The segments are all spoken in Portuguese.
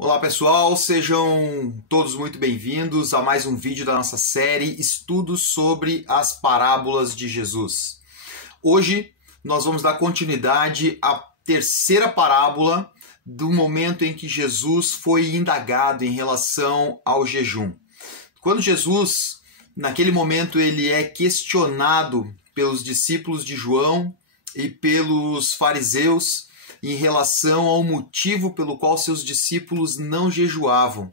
Olá pessoal, sejam todos muito bem-vindos a mais um vídeo da nossa série Estudos sobre as Parábolas de Jesus. Hoje nós vamos dar continuidade à terceira parábola do momento em que Jesus foi indagado em relação ao jejum. Quando Jesus, naquele momento, ele é questionado pelos discípulos de João e pelos fariseus em relação ao motivo pelo qual seus discípulos não jejuavam.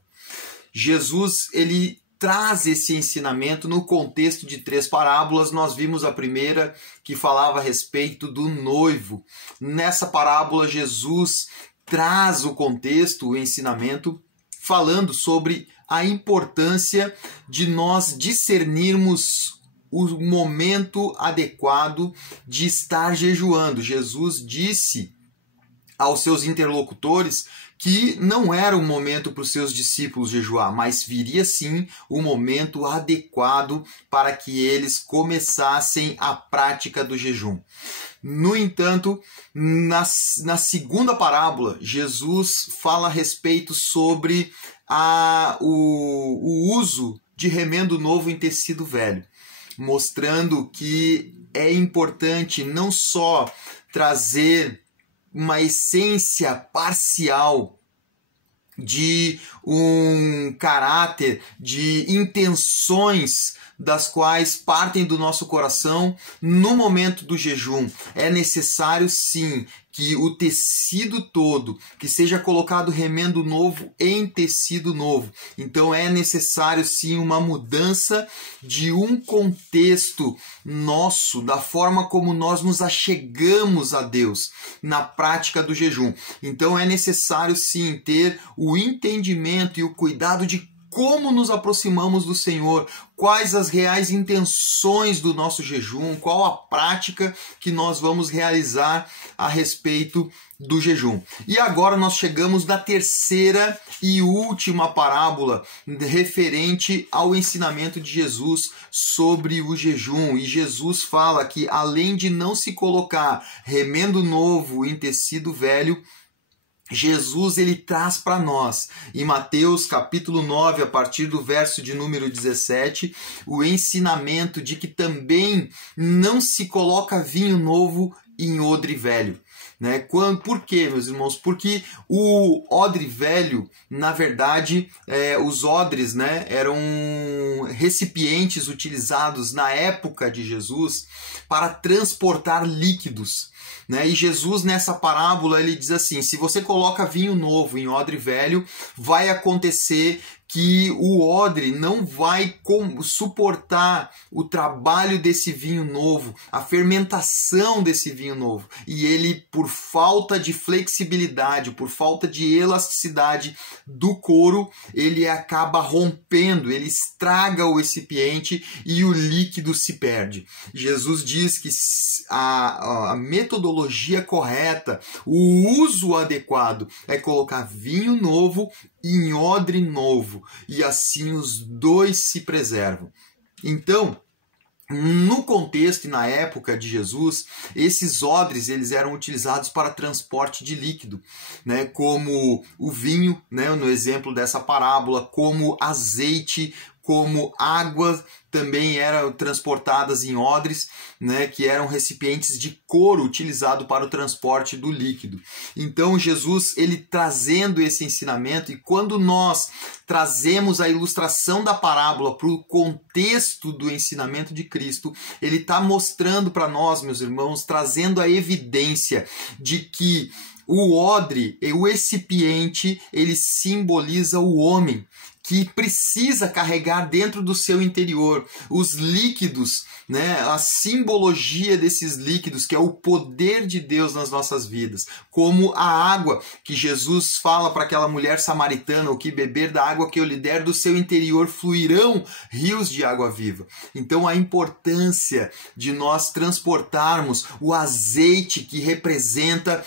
Jesus, ele traz esse ensinamento no contexto de três parábolas. Nós vimos a primeira, que falava a respeito do noivo. Nessa parábola, Jesus traz o contexto, o ensinamento, falando sobre a importância de nós discernirmos o momento adequado de estar jejuando. Jesus disse aos seus interlocutores que não era o momento para os seus discípulos jejuar, mas viria sim o momento adequado para que eles começassem a prática do jejum. No entanto, na segunda parábola, Jesus fala a respeito sobre o uso de remendo novo em tecido velho, mostrando que é importante não só trazer uma essência parcial de um caráter, de intenções das quais partem do nosso coração no momento do jejum. É necessário sim que o tecido todo, que seja colocado remendo novo em tecido novo. Então é necessário sim uma mudança de um contexto nosso, da forma como nós nos achegamos a Deus na prática do jejum. Então é necessário sim ter o entendimento e o cuidado de como nos aproximamos do Senhor, quais as reais intenções do nosso jejum, qual a prática que nós vamos realizar a respeito do jejum. E agora nós chegamos na terceira e última parábola referente ao ensinamento de Jesus sobre o jejum. E Jesus fala que além de não se colocar remendo novo em tecido velho, Jesus, ele traz para nós, em Mateus capítulo 9, a partir do verso de número 17, o ensinamento de que também não se coloca vinho novo em odre velho. Por quê, meus irmãos? Porque o odre velho, na verdade, os odres, eram recipientes utilizados na época de Jesus para transportar líquidos. E Jesus, nessa parábola, ele diz assim: se você coloca vinho novo em odre velho, vai acontecer que o odre não vai suportar o trabalho desse vinho novo, a fermentação desse vinho novo. E ele, por falta de flexibilidade, por falta de elasticidade do couro, ele acaba rompendo, ele estraga o recipiente e o líquido se perde. Jesus diz que a metodologia correta, o uso adequado é colocar vinho novo em odre novo, e assim os dois se preservam. Então, no contexto e na época de Jesus, esses odres eles eram utilizados para transporte de líquido, como o vinho, no exemplo dessa parábola, como azeite, como água também eram transportadas em odres, que eram recipientes de couro utilizado para o transporte do líquido. Então Jesus, ele trazendo esse ensinamento, e quando nós trazemos a ilustração da parábola para o contexto do ensinamento de Cristo, ele está mostrando para nós, meus irmãos, trazendo a evidência de que o odre, o recipiente, ele simboliza o homem, que precisa carregar dentro do seu interior os líquidos, a simbologia desses líquidos, que é o poder de Deus nas nossas vidas, como a água que Jesus fala para aquela mulher samaritana: o que beber da água que eu lhe der, do seu interior fluirão rios de água viva. Então a importância de nós transportarmos o azeite, que representa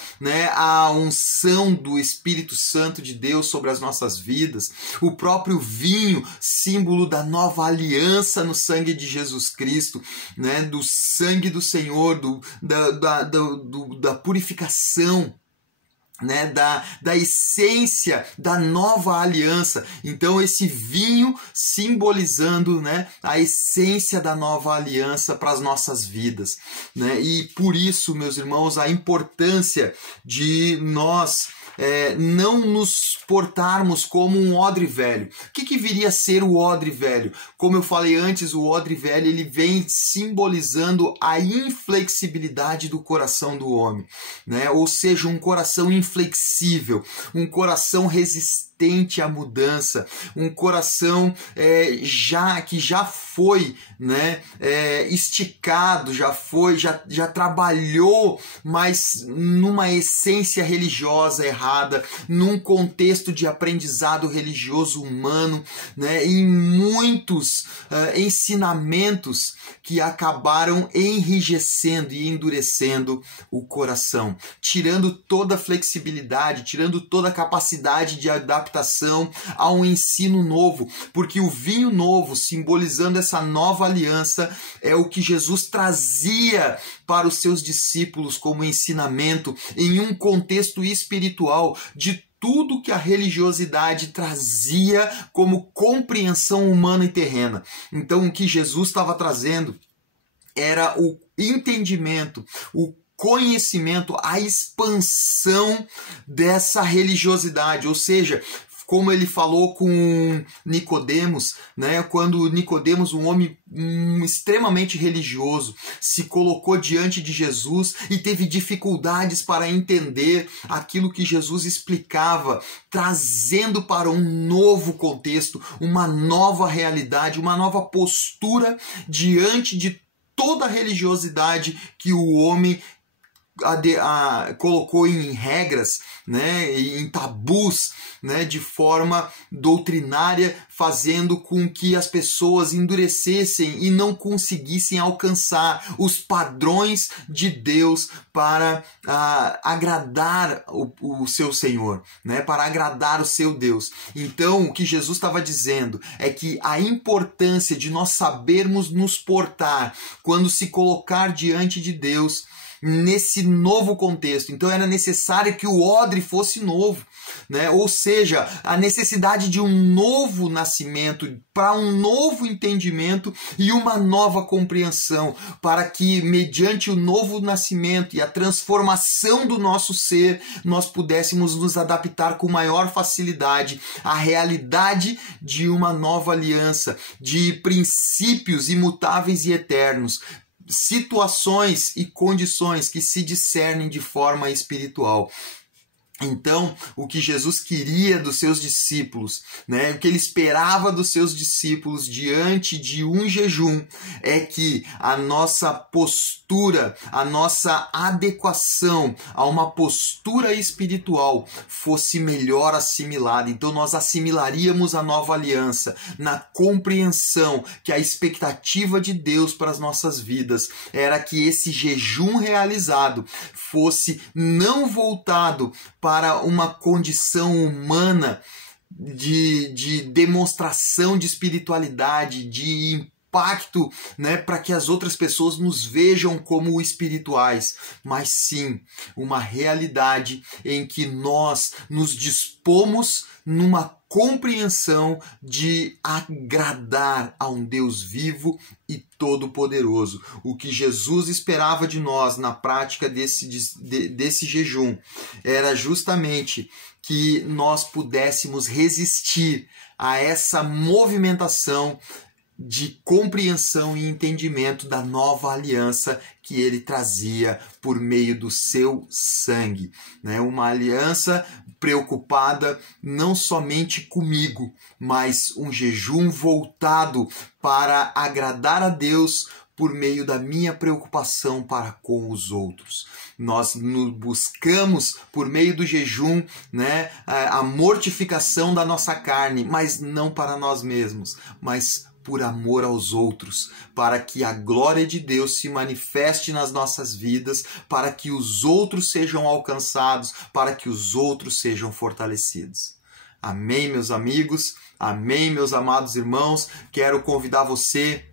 a unção do Espírito Santo de Deus sobre as nossas vidas, o próprio vinho, símbolo da nova aliança no sangue de Jesus Cristo, do sangue do Senhor, da purificação né, da essência da nova aliança. Então esse vinho simbolizando, né, a essência da nova aliança para as nossas vidas, né? E por isso, meus irmãos, a importância de nós não nos portarmos como um odre velho. O que viria a ser o odre velho? Como eu falei antes, o odre velho ele vem simbolizando a inflexibilidade do coração do homem, né? Ou seja, um coração inflexível, um coração resistente à mudança, um coração que já foi, né, esticado, já trabalhou, mas numa essência religiosa errada, num contexto de aprendizado religioso humano, né, em muitos ensinamentos que acabaram enrijecendo e endurecendo o coração, tirando toda a flexibilidade, tirando toda a capacidade de adaptação a um ensino novo, porque o vinho novo, simbolizando essa nova aliança, é o que Jesus trazia para os seus discípulos como ensinamento em um contexto espiritual de tudo que a religiosidade trazia como compreensão humana e terrena. Então, o que Jesus estava trazendo era o entendimento, o conhecimento, a expansão dessa religiosidade, ou seja, como ele falou com Nicodemos, né? Quando Nicodemos, um homem extremamente religioso, se colocou diante de Jesus e teve dificuldades para entender aquilo que Jesus explicava, trazendo para um novo contexto, uma nova realidade, uma nova postura diante de toda a religiosidade que o homem colocou em regras, né, em tabus, né, de forma doutrinária, fazendo com que as pessoas endurecessem e não conseguissem alcançar os padrões de Deus para agradar o seu Senhor, né, para agradar o seu Deus. Então, o que Jesus estava dizendo é que a importância de nós sabermos nos portar quando se colocar diante de Deus nesse novo contexto. Então era necessário que o odre fosse novo, né? Ou seja, a necessidade de um novo nascimento, para um novo entendimento e uma nova compreensão, para que mediante o novo nascimento e a transformação do nosso ser, nós pudéssemos nos adaptar com maior facilidade à realidade de uma nova aliança, de princípios imutáveis e eternos, situações e condições que se discernem de forma espiritual. Então, o que Jesus queria dos seus discípulos, né, o que ele esperava dos seus discípulos diante de um jejum, é que a nossa postura, a nossa adequação a uma postura espiritual fosse melhor assimilada. Então, nós assimilaríamos a nova aliança na compreensão que a expectativa de Deus para as nossas vidas era que esse jejum realizado fosse não voltado para uma condição humana de demonstração de espiritualidade, de impacto, né, para que as outras pessoas nos vejam como espirituais, mas sim uma realidade em que nós nos dispomos numa compreensão de agradar a um Deus vivo e todo-poderoso. O que Jesus esperava de nós na prática desse jejum era justamente que nós pudéssemos resistir a essa movimentação de compreensão e entendimento da nova aliança que ele trazia por meio do seu sangue, né? Uma aliança preocupada não somente comigo, mas um jejum voltado para agradar a Deus por meio da minha preocupação para com os outros. Nós buscamos, por meio do jejum, né, a mortificação da nossa carne, mas não para nós mesmos, mas por amor aos outros, para que a glória de Deus se manifeste nas nossas vidas, para que os outros sejam alcançados, para que os outros sejam fortalecidos. Amém, meus amigos? Amém, meus amados irmãos? Quero convidar você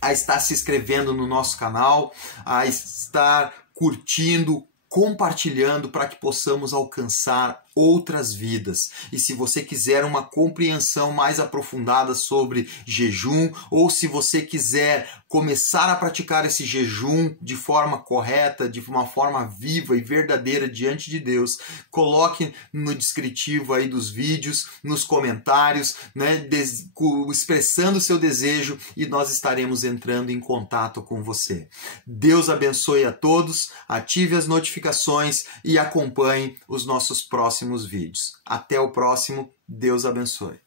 a estar se inscrevendo no nosso canal, a estar curtindo, compartilhando para que possamos alcançar outras vidas. E se você quiser uma compreensão mais aprofundada sobre jejum, ou se você quiser começar a praticar esse jejum de forma correta, de uma forma viva e verdadeira diante de Deus, coloque no descritivo aí dos vídeos, nos comentários, né, expressando o seu desejo, e nós estaremos entrando em contato com você. Deus abençoe a todos, ative as notificações e acompanhe os nossos próximos vídeos. Até o próximo. Deus abençoe.